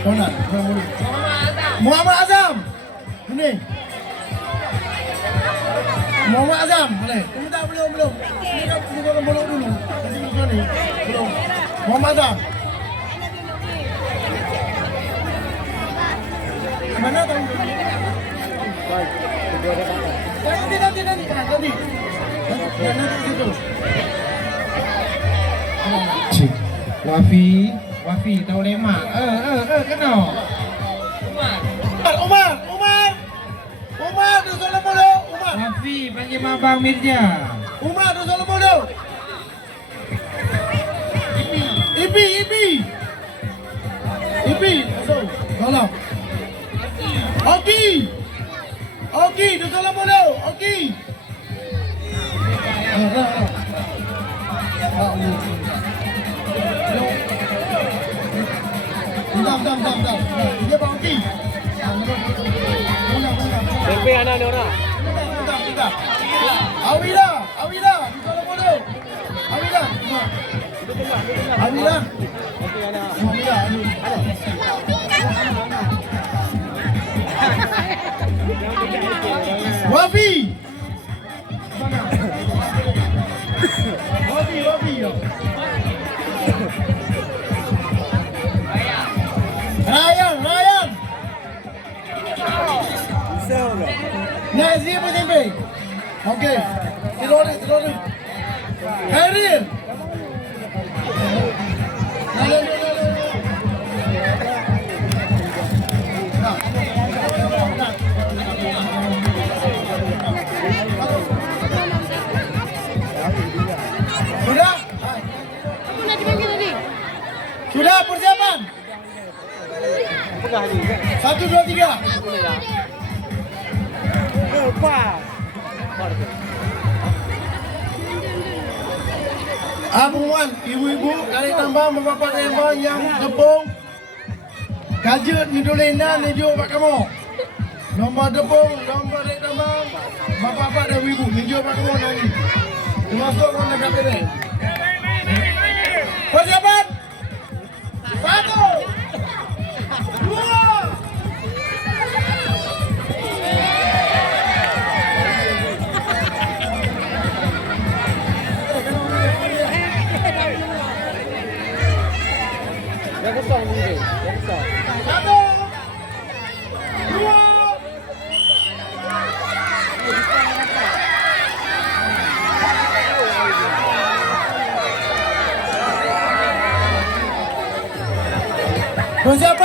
Donald. Muhammad Azam. Ini. Muhammad Azam boleh. Tak belum. Ini kan bukan bolok dulu. Nanti muka ni. Belum. Muhammad Azam. Mana tahu? Nanti. Nanti situ. Cik. Wafi tahu lemak. Kena. Umar tu solat bodoh. Umar. Wafi panggil Abang Mirja. Umar tu solat bodoh. Ibi. Tolong. Oki, tu solat bodoh. Oki. Bentar. Dia Pak Oki. Selfie anak ni orang. Bentar. Awida. Di solat bodoh. Awida. Okey anak. Wafi. Ryan. Nazir bertempe. Okey. Tidur. Haril. Sudah? Aku nak dipanggil tadi. Sudah persiapan? Pegang ni. 1, 2, 3. Pengumuman ibu-ibu kali tambang bapak tambang yang depung Kajut Nidolena Nidio Pak Kamu. Nombor depung, nombor dek tambang bapak-bapak dan ibu Nidio Pak Kamu nanti. Termasuk orang dekat ini. Persiapan. 1, 2. Yang kosong ni. Yang kosong. 1, 2. Persiapan.